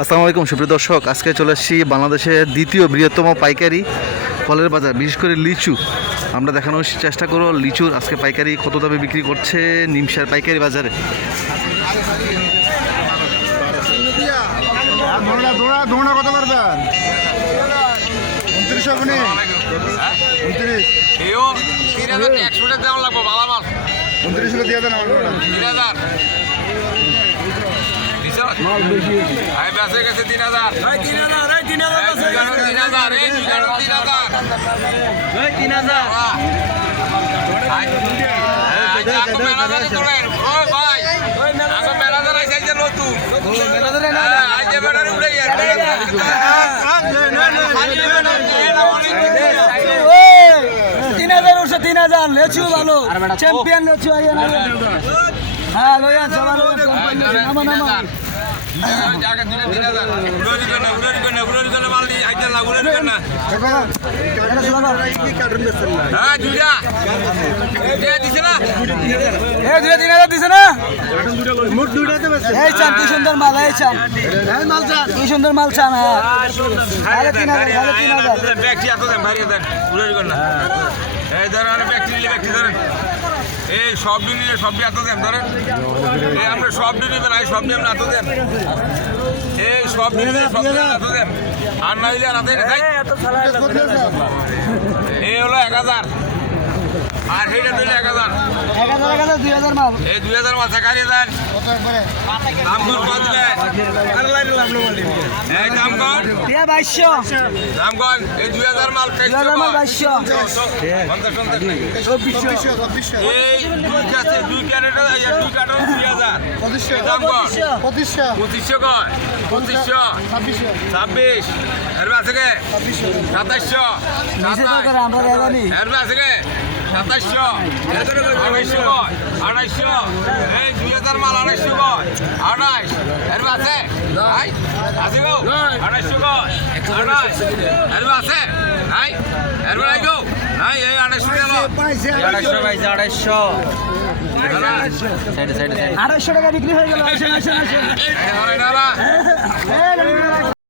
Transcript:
আসসালামু আলাইকুম সুপ্রিয় দর্শক, আজকে চলে আসছি বাংলাদেশের দ্বিতীয় বৃহত্তম পাইকারি ফলের বাজার, বিশেষ করে লিচু। আমরা দেখানোর চেষ্টা করব লিচুর আজকে পাইকারি কত দামে বিক্রি করছে নিমসার পাইকারি বাজারে। কত পারবেন? 29 আপনি 29 3000 দাম লাগবো ভালো মাল 29 দিয়ে দেন আমার 3000 আই বেঁচে গেছে 3000 3000 লেচু ভালো চ্যাম্পিয়ন লেচু হ্যাঁ লইয়া সুন্দর মাল এই সুন্দর মাল চান হ্যাঁ 3000 এই সব নিলে সবজি এত দেন ধরেন এই আমরা সব নেবেন এই সব নেবেন এত দেন এই সব নিলে সব এত দেন আর না হইলে আর দেন এই হলো 1000 আর এইটা দিলে 1000 2000 মাল এই 2000 মাল থাকারি দেন দাম কোন কত দিবেন এই দাম কোন 2200 দাম কোন এই 2000 মাল 2000 মাল 2200 এই দুই ক্যারেট 2000 দাম কোন 2500 কয় 2500 26 এর আছে কে 2700 আমরা দেখানি এর আছে কে 2700 2800 এই 2000 মাল 2800 কয় 28 এর আছে ভাই আছে গো 2800 কয় 28 এর আছে নাই এর নাই গো নাই এই 2800 গেল 250 ভাই 250 250 টাকা বিক্রি হয়ে গেল